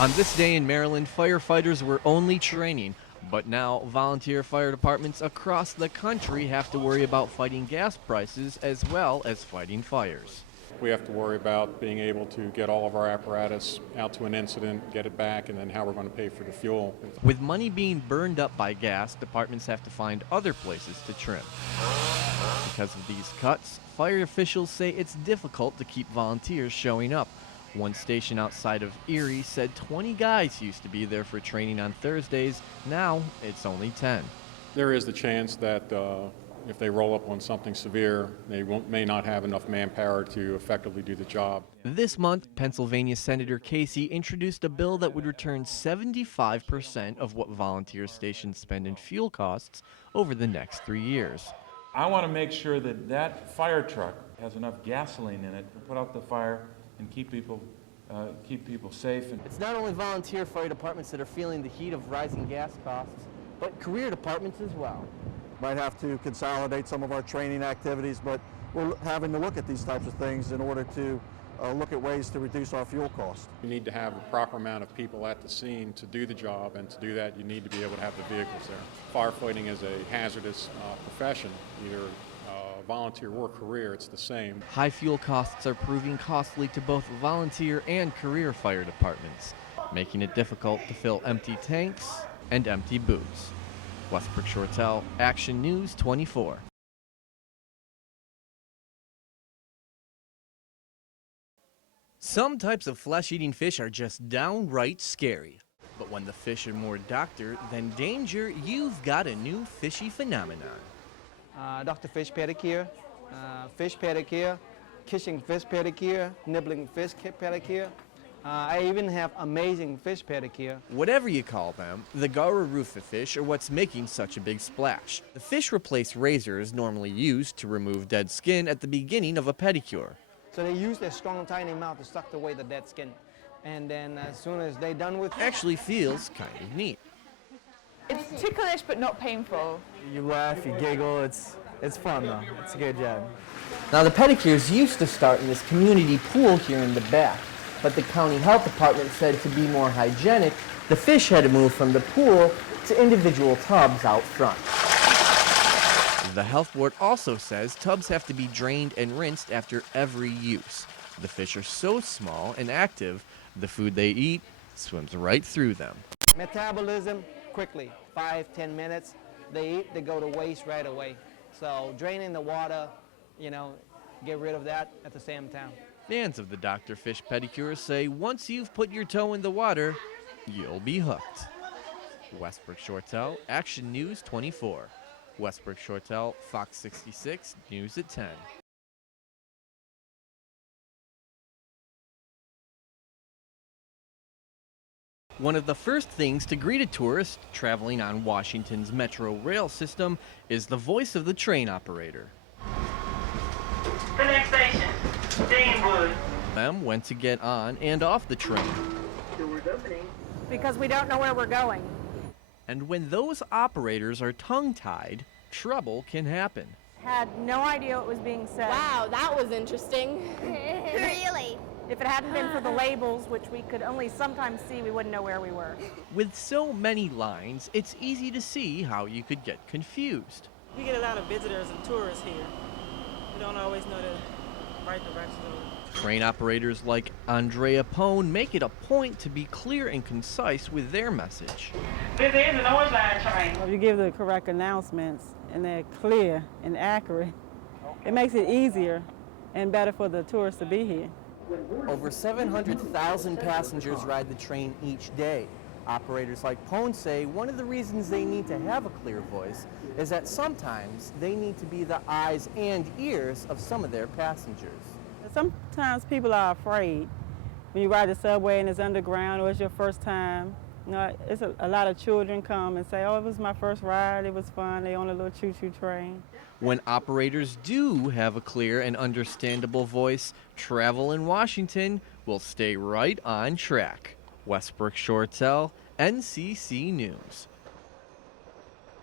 On this day in Maryland, firefighters were only training, but now volunteer fire departments across the country have to worry about fighting gas prices as well as fighting fires. We have to worry about being able to get all of our apparatus out to an incident, get it back, and then how we're going to pay for the fuel. With money being burned up by gas, departments have to find other places to trim. Because of these cuts, fire officials say it's difficult to keep volunteers showing up. One station outside of Erie said 20 guys used to be there for training on Thursdays. Now it's only 10. There is the chance that if they roll up on something severe, they may not have enough manpower to effectively do the job. This month, Pennsylvania Senator Casey introduced a bill that would return 75% of what volunteer stations spend in fuel costs over the next 3 years. I want to make sure that that fire truck has enough gasoline in it to put out the fire and keep people safe. It's not only volunteer fire departments that are feeling the heat of rising gas costs, but career departments as well. Might have to consolidate some of our training activities, but we're having to look at these types of things in order to look at ways to reduce our fuel costs. You need to have a proper amount of people at the scene to do the job, and to do that you need to be able to have the vehicles there. Firefighting is a hazardous profession, either volunteer or career, it's the same. High fuel costs are proving costly to both volunteer and career fire departments, making it difficult to fill empty tanks and empty boots. Westbrook Shortell, Action News 24. Some types of flesh-eating fish are just downright scary. But when the fish are more doctor than danger, you've got a new fishy phenomenon. Dr. Fish pedicure, kissing fish pedicure, nibbling fish pedicure. I even have amazing fish pedicure. Whatever you call them, the Garurufa fish are what's making such a big splash. The fish replace razors normally used to remove dead skin at the beginning of a pedicure. So they use their strong, tiny mouth to suck away the dead skin. And then as soon as they're done with it, Actually feels kind of neat. It's ticklish but not painful. You laugh, you giggle, it's fun though. It's a good job. Now the pedicures used to start in this community pool here in the back, but the county health department said to be more hygienic, the fish had to move from the pool to individual tubs out front. The health board also says tubs have to be drained and rinsed after every use. The fish are so small and active, the food they eat swims right through them. metabolism quickly, 5-10 minutes. They eat, they go to waste right away. So draining the water, get rid of that at the same time. Fans of the Dr. Fish pedicures say once you've put your toe in the water, you'll be hooked. Westbrook Shortell, Action News 24. Westbrook Shortell, Fox 66, News at 10. One of the first things to greet a tourist traveling on Washington's Metro rail system is the voice of the train operator. The next station, Deanwood. Them when to get on and off the train. Doors opening. Because we don't know where we're going. And when those operators are tongue-tied, trouble can happen. Had no idea what was being said. Wow, that was interesting. Really? If it hadn't been for the labels, which we could only sometimes see, we wouldn't know where we were. With so many lines, it's easy to see how you could get confused. We get a lot of visitors and tourists here. We don't always know the right directions. Train operators like Andrea Pone make it a point to be clear and concise with their message. This is the North Line train. If you give the correct announcements and they're clear and accurate, it makes it easier and better for the tourists to be here. Over 700,000 passengers ride the train each day. Operators like Pone say one of the reasons they need to have a clear voice is that sometimes they need to be the eyes and ears of some of their passengers. Sometimes people are afraid when you ride the subway and it's underground or it's your first time. It's a lot of children come and say, oh, it was my first ride, it was fun, they on a little choo-choo train. When operators do have a clear and understandable voice, travel in Washington will stay right on track. Westbrook Shortell, NCC News.